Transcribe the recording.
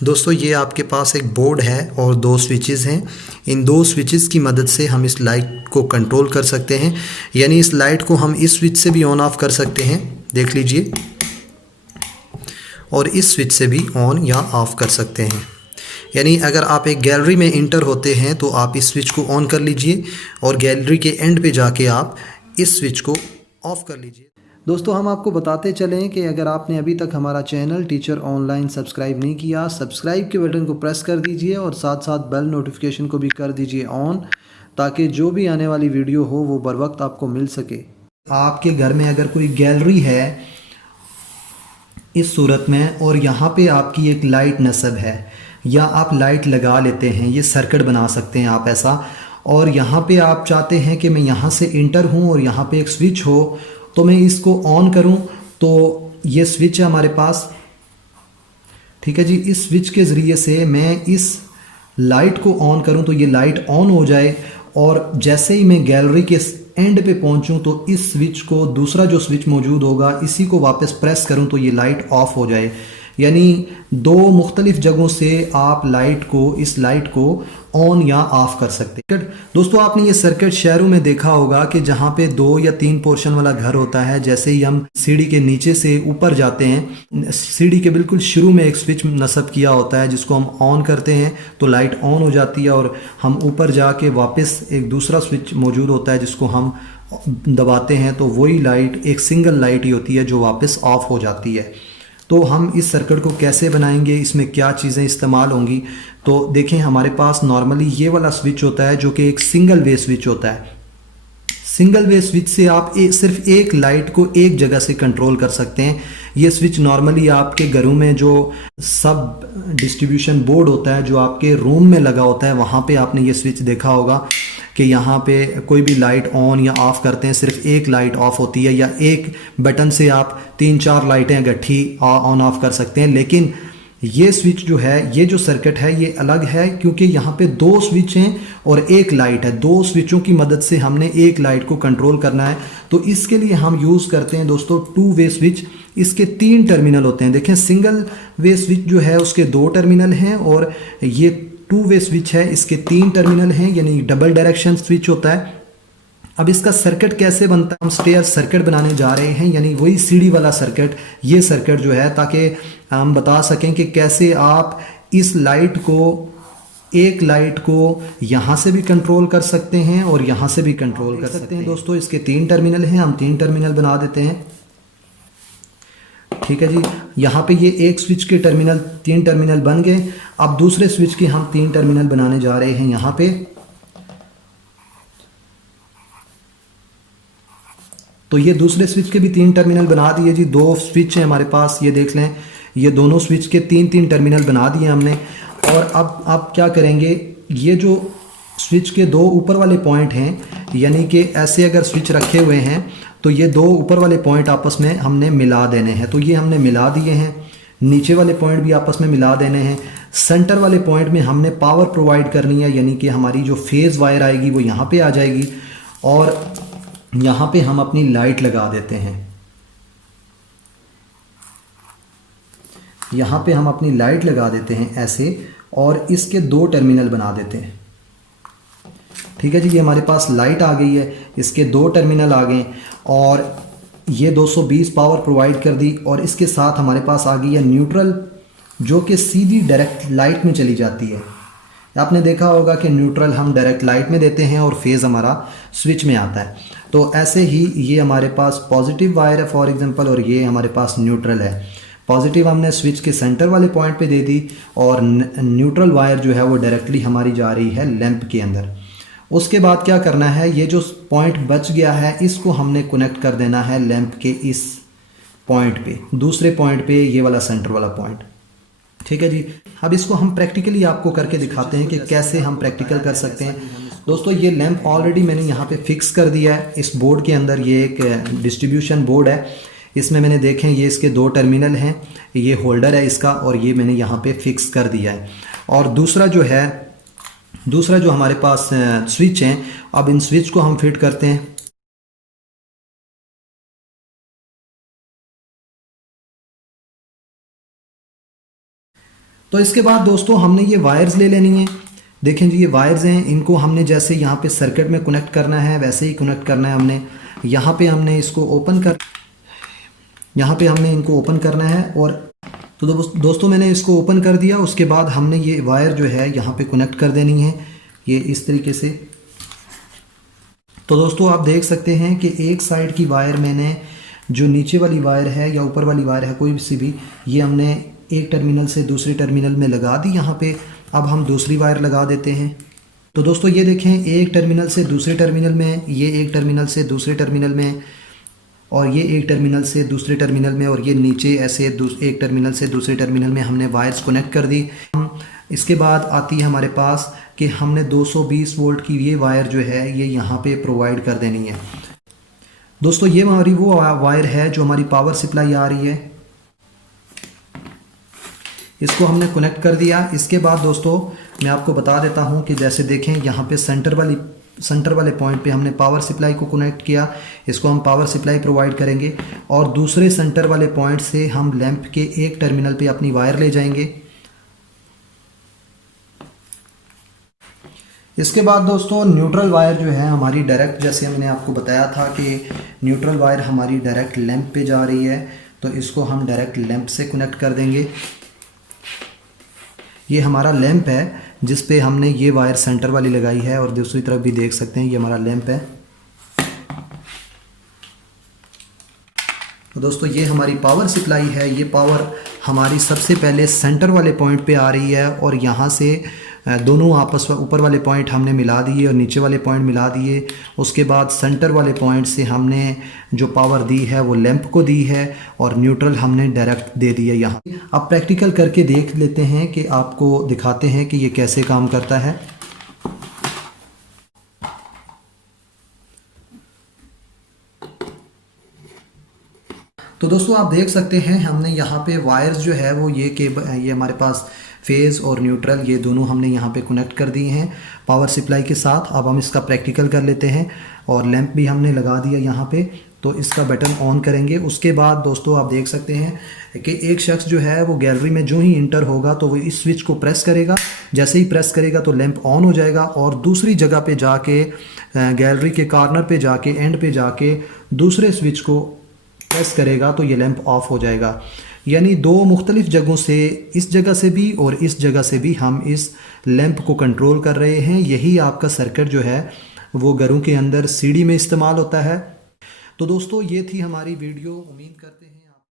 दोस्तों ये आपके पास एक बोर्ड है और दो स्विचेस हैं। इन दो स्विचेस की मदद से हम इस लाइट को कंट्रोल कर सकते हैं, यानी इस लाइट को हम इस स्विच से भी ऑन ऑफ कर सकते हैं, देख लीजिए, और इस स्विच से भी ऑन या ऑफ़ कर सकते हैं। यानी अगर आप एक गैलरी में इंटर होते हैं तो आप इस स्विच को ऑन कर लीजिए और गैलरी के एंड पे जाके आप इस स्विच को ऑफ़ कर लीजिए। दोस्तों हम आपको बताते चलें कि अगर आपने अभी तक हमारा चैनल टीचर ऑनलाइन सब्सक्राइब नहीं किया, सब्सक्राइब के बटन को प्रेस कर दीजिए और साथ साथ बेल नोटिफिकेशन को भी कर दीजिए ऑन, ताकि जो भी आने वाली वीडियो हो वो बर वक्त आपको मिल सके। आपके घर में अगर कोई गैलरी है इस सूरत में और यहाँ पे आपकी एक लाइट नस्ब है या आप लाइट लगा लेते हैं, ये सर्किट बना सकते हैं आप ऐसा, और यहाँ पे आप चाहते हैं कि मैं यहाँ से इंटर हूँ और यहाँ पे एक स्विच हो तो मैं इसको ऑन करूँ, तो ये स्विच है हमारे पास, ठीक है जी। इस स्विच के ज़रिए से मैं इस लाइट को ऑन करूं तो ये लाइट ऑन हो जाए, और जैसे ही मैं गैलरी के एंड पे पहुंचूं तो इस स्विच को, दूसरा जो स्विच मौजूद होगा, इसी को वापस प्रेस करूं तो ये लाइट ऑफ हो जाए। यानी दो मुख्तलिफ जगहों से आप इस लाइट को ऑन या ऑफ कर सकते हैं। दोस्तों आपने ये सर्किट शहरों में देखा होगा कि जहाँ पे 2 या 3 पोर्शन वाला घर होता है, जैसे ही हम सीढ़ी के नीचे से ऊपर जाते हैं, सीढ़ी के बिल्कुल शुरू में एक स्विच नस्ब किया होता है जिसको हम ऑन करते हैं तो लाइट ऑन हो जाती है, और हम ऊपर जाके वापस एक दूसरा स्विच मौजूद होता है जिसको हम दबाते हैं तो वही लाइट एक सिंगल लाइट ही होती है जो वापस ऑफ हो जाती है। तो हम इस सर्किट को कैसे बनाएंगे, इसमें क्या चीज़ें इस्तेमाल होंगी, तो देखें हमारे पास नॉर्मली ये वाला स्विच होता है जो कि एक सिंगल वे स्विच होता है। सिंगल वे स्विच से आप सिर्फ एक लाइट को एक जगह से कंट्रोल कर सकते हैं। ये स्विच नॉर्मली आपके घरों में जो सब डिस्ट्रीब्यूशन बोर्ड होता है जो आपके रूम में लगा होता है, वहाँ पे आपने ये स्विच देखा होगा कि यहाँ पे कोई भी लाइट ऑन या ऑफ करते हैं सिर्फ एक लाइट ऑफ होती है, या एक बटन से आप 3-4 लाइटें इकट्ठी ऑन ऑफ कर सकते हैं। लेकिन ये स्विच जो है, ये जो सर्किट है ये अलग है, क्योंकि यहाँ पे दो स्विच हैं और एक लाइट है। दो स्विचों की मदद से हमने एक लाइट को कंट्रोल करना है, तो इसके लिए हम यूज़ करते हैं दोस्तों 2 वे स्विच। इसके 3 टर्मिनल होते हैं। देखें सिंगल वे स्विच जो है उसके 2 टर्मिनल हैं, और ये 2 वे स्विच है इसके 3 टर्मिनल हैं, यानी डबल डायरेक्शन स्विच होता है। अब इसका सर्किट कैसे बनता है, हम स्टेयर सर्किट बनाने जा रहे हैं, यानी वही सीढ़ी वाला सर्किट, ये सर्किट जो है, ताकि हम बता सकें कि कैसे आप इस लाइट को, एक लाइट को यहाँ से भी कंट्रोल कर सकते हैं और यहाँ से भी कंट्रोल कर सकते हैं। दोस्तों इसके 3 टर्मिनल हैं, हम 3 टर्मिनल बना देते हैं, ठीक है जी। यहाँ पे ये एक स्विच के टर्मिनल 3 टर्मिनल बन गए। अब दूसरे स्विच के हम 3 टर्मिनल बनाने जा रहे हैं यहाँ पे। तो ये दूसरे स्विच के भी 3 टर्मिनल बना दिए जी। 2 स्विच हैं हमारे पास, ये देख लें, ये दोनों स्विच के 3-3 टर्मिनल बना दिए हमने। और अब आप क्या करेंगे, ये जो स्विच के 2 ऊपर वाले पॉइंट हैं, यानी कि ऐसे अगर स्विच रखे हुए हैं तो ये 2 ऊपर वाले पॉइंट आपस में हमने मिला देने हैं। तो ये हमने मिला दिए हैं। नीचे वाले पॉइंट भी आपस में मिला देने हैं। सेंटर वाले पॉइंट में हमने पावर प्रोवाइड करनी है, यानी कि हमारी जो फेज़ वायर आएगी वो यहाँ पे आ जाएगी, और यहाँ पे हम अपनी लाइट लगा देते हैं। यहाँ पे हम अपनी लाइट लगा देते हैं ऐसे, और इसके 2 टर्मिनल बना देते हैं, ठीक है जी। ये हमारे पास लाइट आ गई है, इसके 2 टर्मिनल आ गए, और ये 220 पावर प्रोवाइड कर दी, और इसके साथ हमारे पास आ गई है न्यूट्रल, जो कि सीधी डायरेक्ट लाइट में चली जाती है। आपने देखा होगा कि न्यूट्रल हम डायरेक्ट लाइट में देते हैं और फेज़ हमारा स्विच में आता है। तो ऐसे ही ये हमारे पास पॉजिटिव वायर है फॉर एग्जांपल, और ये हमारे पास न्यूट्रल है। पॉजिटिव हमने स्विच के सेंटर वाले पॉइंट पे दे दी, और न्यूट्रल वायर जो है वो डायरेक्टली हमारी जा रही है लैंप के अंदर। उसके बाद क्या करना है, ये जो पॉइंट बच गया है इसको हमने कनेक्ट कर देना है लैंप के इस पॉइंट पे, दूसरे पॉइंट पे, ये वाला सेंटर वाला पॉइंट, ठीक है जी। अब इसको हम प्रैक्टिकली आपको करके दिखाते हैं कि कैसे हम प्रैक्टिकल कर सकते हैं। दोस्तों ये लैंप ऑलरेडी मैंने यहाँ पे फिक्स कर दिया है इस बोर्ड के अंदर। ये एक डिस्ट्रीब्यूशन बोर्ड है, इसमें मैंने देखें ये इसके 2 टर्मिनल हैं, ये होल्डर है इसका, और ये मैंने यहाँ पे फिक्स कर दिया है। और दूसरा जो हमारे पास स्विच हैं, अब इन स्विच को हम फिट करते हैं। तो इसके बाद दोस्तों हमने ये वायर्स ले लेनी है। देखें जी, ये वायर्स हैं, इनको हमने जैसे यहाँ पे सर्किट में कनेक्ट करना है वैसे ही कनेक्ट करना है। हमने यहाँ पे हमने इसको यहाँ पे हमने इनको ओपन करना है। और तो दोस्तों मैंने इसको ओपन कर दिया। उसके बाद हमने ये वायर जो है यहाँ पे कनेक्ट कर देनी है, ये इस तरीके से। तो दोस्तों आप देख सकते हैं कि एक साइड की वायर मैंने, जो नीचे वाली वायर है या ऊपर वाली वायर है कोई सी भी, ये हमने एक टर्मिनल से दूसरे टर्मिनल में लगा दी यहाँ पे। अब हम दूसरी वायर लगा देते हैं। तो दोस्तों ये देखें, एक टर्मिनल से दूसरे टर्मिनल में, ये एक टर्मिनल से दूसरे टर्मिनल में, और ये एक टर्मिनल से दूसरे टर्मिनल में, और ये नीचे ऐसे एक टर्मिनल से दूसरे टर्मिनल में हमने वायर्स कनेक्ट कर दी। इसके बाद आती है हमारे पास कि हमने 220 वोल्ट की ये वायर जो है ये यहाँ पे प्रोवाइड कर देनी है। दोस्तों ये हमारी वो वायर है जो हमारी पावर सप्लाई आ रही है, इसको हमने कनेक्ट कर दिया। इसके बाद दोस्तों मैं आपको बता देता हूँ कि जैसे देखें यहाँ पे सेंटर वाले पॉइंट पे हमने पावर सप्लाई को कनेक्ट किया, इसको हम पावर सप्लाई प्रोवाइड करेंगे। और दूसरे सेंटर वाले पॉइंट से हम लैंप के एक टर्मिनल पे अपनी वायर ले जाएंगे। इसके बाद दोस्तों न्यूट्रल वायर जो है हमारी डायरेक्ट, जैसे मैंने आपको बताया था कि न्यूट्रल वायर हमारी डायरेक्ट लैंप पे जा रही है, तो इसको हम डायरेक्ट लैंप से कनेक्ट कर देंगे। ये हमारा लैंप है जिस पे हमने ये वायर सेंटर वाली लगाई है, और दूसरी तरफ भी देख सकते हैं ये हमारा लैंप है। तो दोस्तों ये हमारी पावर सप्लाई है। ये पावर हमारी सबसे पहले सेंटर वाले पॉइंट पे आ रही है, और यहाँ से दोनों आपस में ऊपर वाले पॉइंट हमने मिला दिए और नीचे वाले पॉइंट मिला दिए। उसके बाद सेंटर वाले पॉइंट से हमने जो पावर दी है वो लैंप को दी है, और न्यूट्रल हमने डायरेक्ट दे दिया यहाँ। अब प्रैक्टिकल करके देख लेते हैं कि आपको दिखाते हैं कि ये कैसे काम करता है। तो दोस्तों आप देख सकते हैं हमने यहाँ पे वायर्स जो है वो ये हमारे पास फेज़ और न्यूट्रल ये दोनों हमने यहाँ पे कनेक्ट कर दिए हैं पावर सप्लाई के साथ। अब हम इसका प्रैक्टिकल कर लेते हैं, और लैंप भी हमने लगा दिया यहाँ पे। तो इसका बटन ऑन करेंगे। उसके बाद दोस्तों आप देख सकते हैं कि एक शख्स जो है वो गैलरी में जो ही इंटर होगा तो वो इस स्विच को प्रेस करेगा। जैसे ही प्रेस करेगा तो लैंप ऑन हो जाएगा, और दूसरी जगह पे जाके गैलरी के कॉर्नर पे जाके एंड पे जाके दूसरे स्विच को प्रेस करेगा तो ये लैंप ऑफ हो जाएगा। यानी दो मुख्तलिफ जगहों से, इस जगह से भी और इस जगह से भी हम इस लैंप को कंट्रोल कर रहे हैं। यही आपका सर्किट जो है वो घरों के अंदर सीढ़ी में इस्तेमाल होता है। तो दोस्तों ये थी हमारी वीडियो, उम्मीद करते हैं